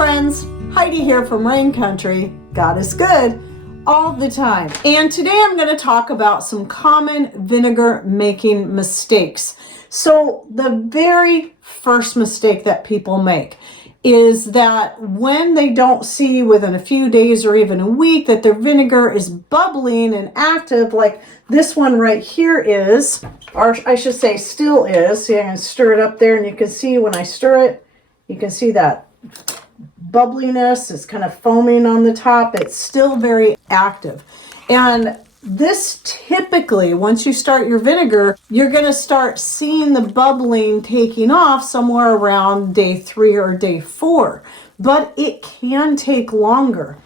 friends, Heidi here from Rain Country. God is good all the time. And today I'm going to talk about some common vinegar making mistakes. So the very first mistake that people make is that when they don't see within a few days or even a week that their vinegar is bubbling and active, like this one right here is, or I should say still is. See, I'm going to stir it up there and you can see when I stir it, you can see that bubbliness is kind of foaming on the top. It's still very active. And this typically, once you start your vinegar, you're going to start seeing the bubbling taking off somewhere around day 3 or day 4. But it can take longer.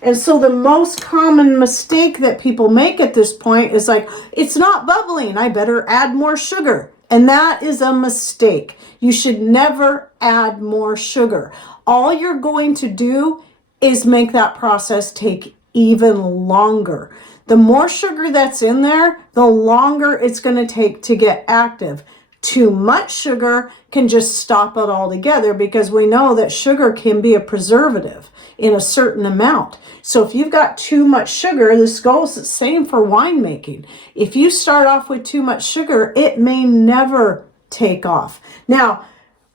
And so the most common mistake that people make at this point is like, it's not bubbling, I better add more sugar. And that is a mistake. You should never add more sugar. All you're going to do is make that process take even longer. The more sugar that's in there, the longer it's going to take to get active. Too much sugar can just stop it altogether because we know that sugar can be a preservative in a certain amount. So if you've got too much sugar, this goes the same for winemaking. If you start off with too much sugar, it may never take off. Now,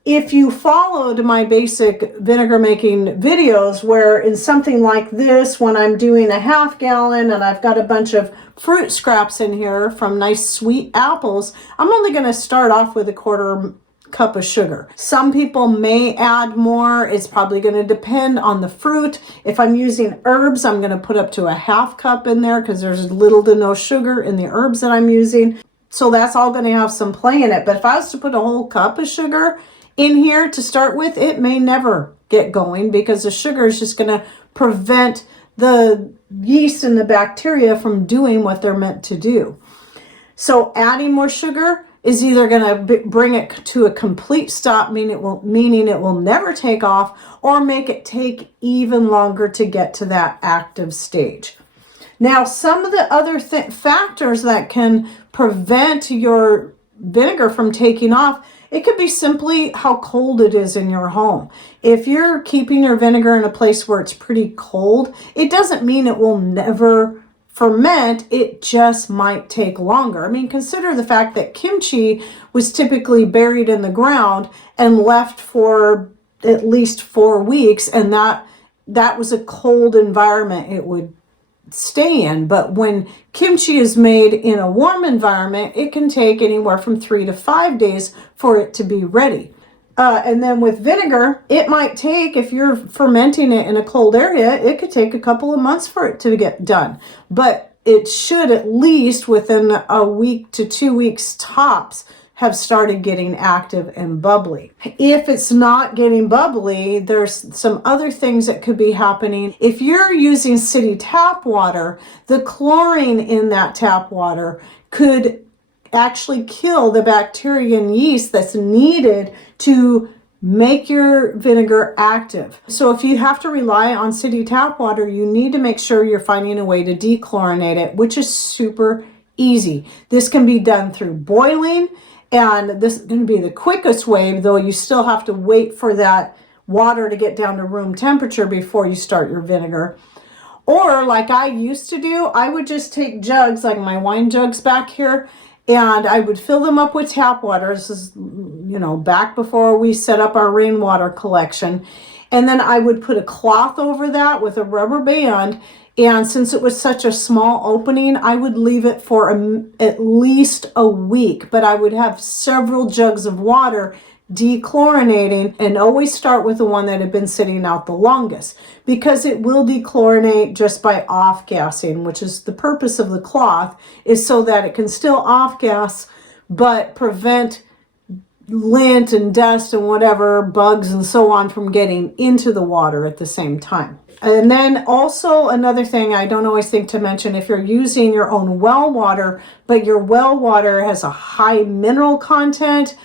if you followed my basic vinegar making videos where in something like this, when I'm doing a half gallon and I've got a bunch of fruit scraps in here from nice sweet apples, I'm only going to start off with a 1/4 cup of sugar. Some people may add more. It's probably going to depend on the fruit. If I'm using herbs, I'm going to put up to a 1/2 cup in there because there's little to no sugar in the herbs that I'm using. So that's all going to have some play in it. But if I was to put a whole cup of sugar in here to start with, it may never get going because the sugar is just going to prevent the yeast and the bacteria from doing what they're meant to do. So adding more sugar is either going to bring it to a complete stop, meaning it will never take off, or make it take even longer to get to that active stage. Now, some of the other factors that can prevent your vinegar from taking off, it could be simply how cold it is in your home. If you're keeping your vinegar in a place where it's pretty cold, it doesn't mean it will never ferment. It just might take longer. I mean, consider the fact that kimchi was typically buried in the ground and left for at least 4 weeks, and that was a cold environment it would stay in. But when kimchi is made in a warm environment, it can take anywhere from 3 to 5 days for it to be ready. And then with vinegar, it might take, if you're fermenting it in a cold area, it could take a couple of months for it to get done. But it should at least within a week to 2 weeks tops have started getting active and bubbly. If it's not getting bubbly, there's some other things that could be happening. If you're using city tap water, the chlorine in that tap water could actually kill the bacteria and yeast that's needed to make your vinegar active. So if you have to rely on city tap water, you need to make sure you're finding a way to dechlorinate it, which is super easy. This can be done through boiling, and this is going to be the quickest way, though you still have to wait for that water to get down to room temperature before you start your vinegar. Or like I used to do, I would just take jugs, like my wine jugs back here, and I would fill them up with tap water. This is, back before we set up our rainwater collection. And then I would put a cloth over that with a rubber band. And since it was such a small opening, I would leave it for at least a week. But I would have several jugs of water dechlorinating, and always start with the one that had been sitting out the longest, because it will dechlorinate just by off-gassing, which is the purpose of the cloth, is so that it can still off-gas but prevent lint and dust and whatever, bugs and so on, from getting into the water at the same time. And then also another thing I don't always think to mention, if you're using your own well water, but your well water has a high mineral content,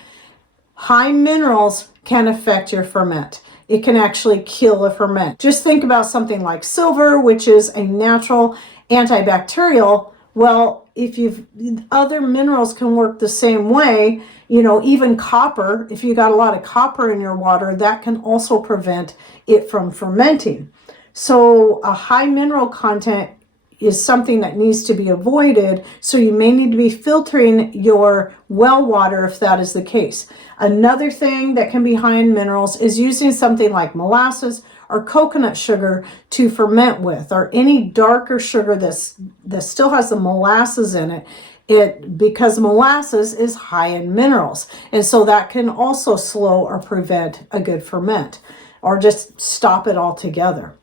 high minerals can affect your ferment. It can actually kill a ferment. Just think about something like silver, which is a natural antibacterial. Well, if you've, other minerals can work the same way. You know, even copper, if you got a lot of copper in your water, that can also prevent it from fermenting. So a high mineral content is something that needs to be avoided. So you may need to be filtering your well water if that is the case. Another thing that can be high in minerals is using something like molasses or coconut sugar to ferment with, or any darker sugar that still has the molasses in it, because molasses is high in minerals. And so that can also slow or prevent a good ferment, or just stop it altogether.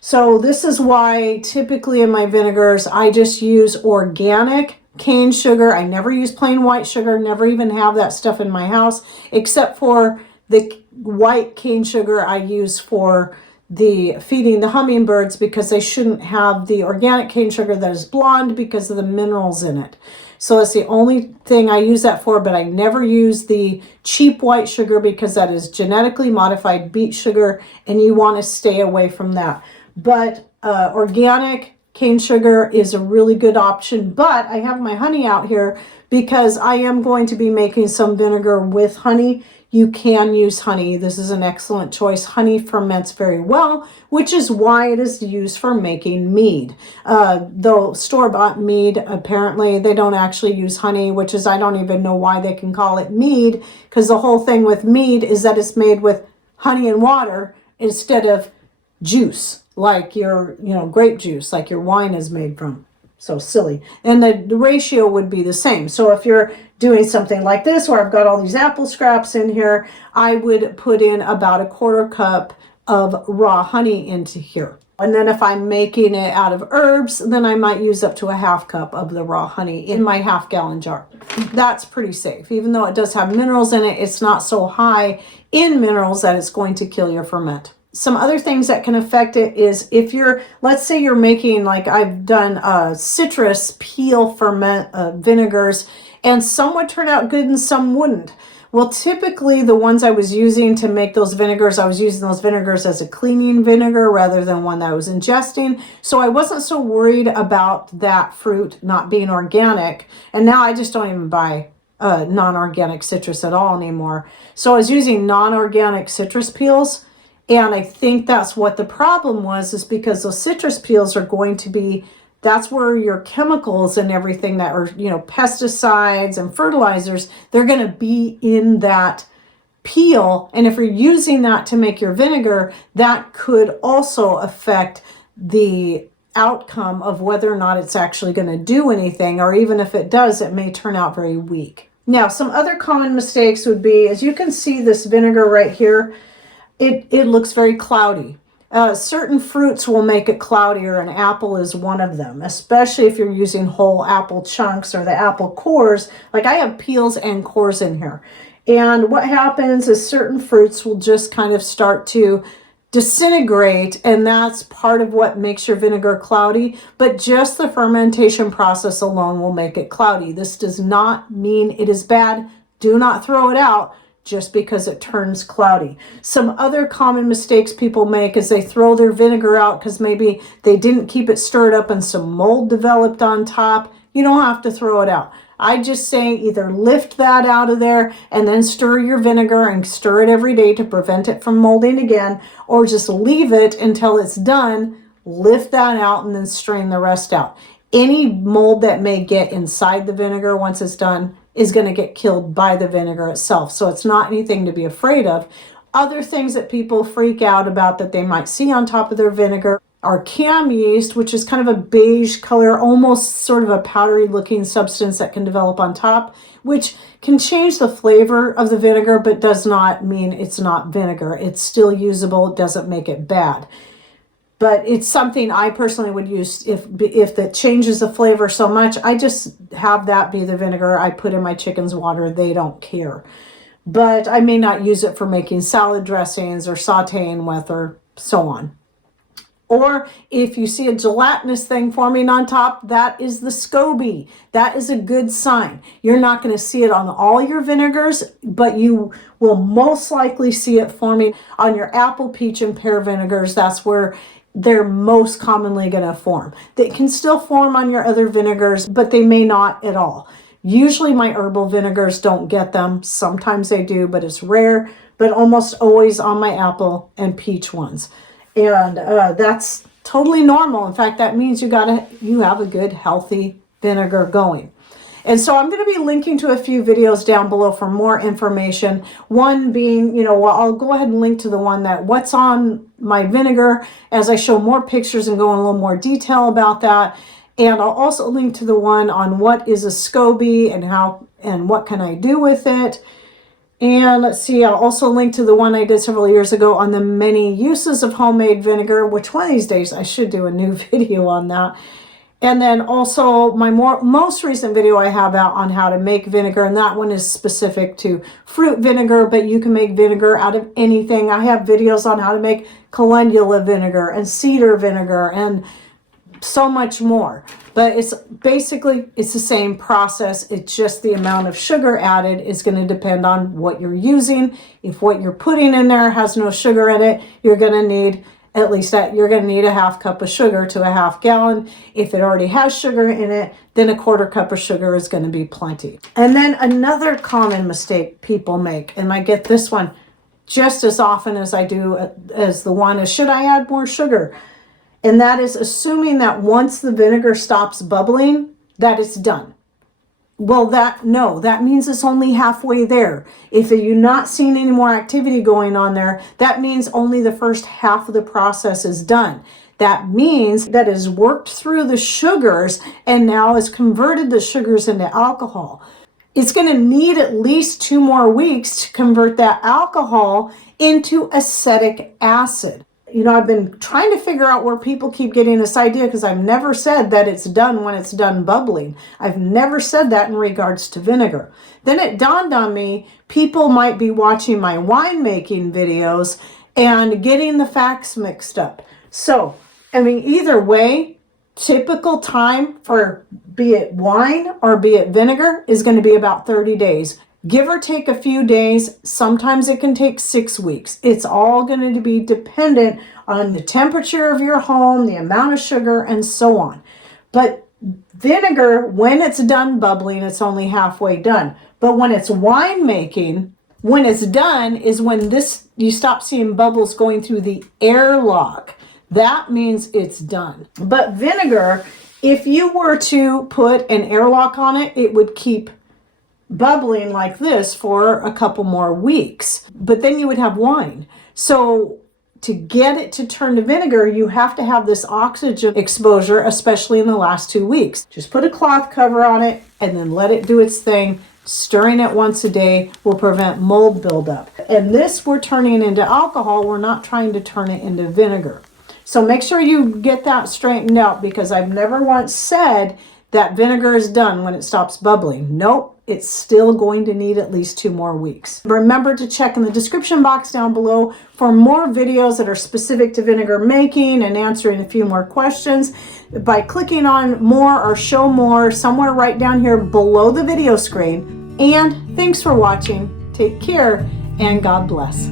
So this is why typically in my vinegars, I just use organic cane sugar. I never use plain white sugar, never even have that stuff in my house, except for the white cane sugar I use for the feeding the hummingbirds, because they shouldn't have the organic cane sugar that is blonde because of the minerals in it. So it's the only thing I use that for, but I never use the cheap white sugar because that is genetically modified beet sugar, and you want to stay away from that. But organic cane sugar is a really good option. But I have my honey out here because I am going to be making some vinegar with honey. You can use honey. This is an excellent choice. Honey ferments very well, which is why it is used for making mead. Though store-bought mead, apparently they don't actually use honey, which is, I don't even know why they can call it mead, because the whole thing with mead is that it's made with honey and water instead of juice, like your, grape juice, like your wine is made from. So silly. And the ratio would be the same. So if you're doing something like this, where I've got all these apple scraps in here, I would put in about 1/4 cup of raw honey into here. And then if I'm making it out of herbs, then I might use up to 1/2 cup of the raw honey in my 1/2 gallon jar. That's pretty safe. Even though it does have minerals in it, it's not so high in minerals that it's going to kill your ferment. Some other things that can affect it is if you're, let's say you're making, like I've done citrus peel ferment vinegars, and some would turn out good and some wouldn't. Well, typically the ones I was using to make those vinegars, I was using those vinegars as a cleaning vinegar rather than one that I was ingesting. So I wasn't so worried about that fruit not being organic. And now I just don't even buy non-organic citrus at all anymore. So I was using non-organic citrus peels. And I think that's what the problem was, is because those citrus peels are going to be, that's where your chemicals and everything that are, pesticides and fertilizers, they're going to be in that peel. And if you're using that to make your vinegar, that could also affect the outcome of whether or not it's actually going to do anything, or even if it does, it may turn out very weak. Now, some other common mistakes would be, as you can see this vinegar right here, it looks very cloudy. Certain fruits will make it cloudier, and apple is one of them, especially if you're using whole apple chunks or the apple cores. Like I have peels and cores in here. And what happens is certain fruits will just kind of start to disintegrate, and that's part of what makes your vinegar cloudy. But just the fermentation process alone will make it cloudy. This does not mean it is bad. Do not throw it out just because it turns cloudy. Some other common mistakes people make is they throw their vinegar out because maybe they didn't keep it stirred up and some mold developed on top. You don't have to throw it out. I just say either lift that out of there and then stir your vinegar and stir it every day to prevent it from molding again, or just leave it until it's done, lift that out, and then strain the rest out. Any mold that may get inside the vinegar once it's done is going to get killed by the vinegar itself. So it's not anything to be afraid of. Other things that people freak out about that they might see on top of their vinegar are cam yeast, which is kind of a beige color, almost sort of a powdery looking substance that can develop on top, which can change the flavor of the vinegar, but does not mean it's not vinegar. It's still usable. It doesn't make it bad. But it's something I personally would use if that changes the flavor so much. I just have that be the vinegar I put in my chicken's water. They don't care. But I may not use it for making salad dressings or sauteing with or so on. Or if you see a gelatinous thing forming on top, that is the SCOBY. That is a good sign. You're not going to see it on all your vinegars, but you will most likely see it forming on your apple, peach, and pear vinegars. That's where they're most commonly going to form. They can still form on your other vinegars, but they may not at all. Usually my herbal vinegars don't get them. Sometimes they do, but it's rare, but almost always on my apple and peach ones. And that's totally normal. In fact, that means you have a good, healthy vinegar going. And so I'm going to be linking to a few videos down below for more information. One being, well, I'll go ahead and link to the one that what's on my vinegar as I show more pictures and go in a little more detail about that. And I'll also link to the one on what is a SCOBY and what can I do with it. And let's see, I'll also link to the one I did several years ago on the many uses of homemade vinegar, which one of these days I should do a new video on that. And then also my most recent video I have out on how to make vinegar, and that one is specific to fruit vinegar, but you can make vinegar out of anything. I have videos on how to make calendula vinegar and cedar vinegar and so much more. But it's the same process. It's just the amount of sugar added is going to depend on what you're using. If what you're putting in there has no sugar in it, you're going to need you're going to need a half cup of sugar to a half gallon. If it already has sugar in it, then a quarter cup of sugar is going to be plenty. And then another common mistake people make, and I get this one just as often as I do as the one is, should I add more sugar? And that is assuming that once the vinegar stops bubbling, that it's done. Well, that means it's only halfway there. If you're not seeing any more activity going on there, that means only the first half of the process is done. That means that it's worked through the sugars and now has converted the sugars into alcohol. It's going to need at least 2 more weeks to convert that alcohol into acetic acid. I've been trying to figure out where people keep getting this idea, because I've never said that it's done when it's done bubbling. I've never said that in regards to vinegar. Then it dawned on me, people might be watching my winemaking videos and getting the facts mixed up. So, either way, typical time for be it wine or be it vinegar is going to be about 30 days. Give or take a few days. Sometimes it can take 6 weeks. It's all going to be dependent on the temperature of your home, the amount of sugar, and so on. But vinegar, when it's done bubbling, it's only halfway done. But when it's winemaking, when it's done is when you stop seeing bubbles going through the airlock. That means it's done. But vinegar, if you were to put an airlock on it, it would keep bubbling like this for a couple more weeks, but then you would have wine. So to get it to turn to vinegar, you have to have this oxygen exposure, especially in the last 2 weeks. Just put a cloth cover on it and then let it do its thing. Stirring it once a day will prevent mold buildup. And this we're turning into alcohol. We're not trying to turn it into vinegar. So make sure you get that straightened out, because I've never once said that vinegar is done when it stops bubbling. Nope. It's still going to need at least 2 more weeks. Remember to check in the description box down below for more videos that are specific to vinegar making and answering a few more questions by clicking on more or show more somewhere right down here below the video screen. And thanks for watching. Take care and God bless.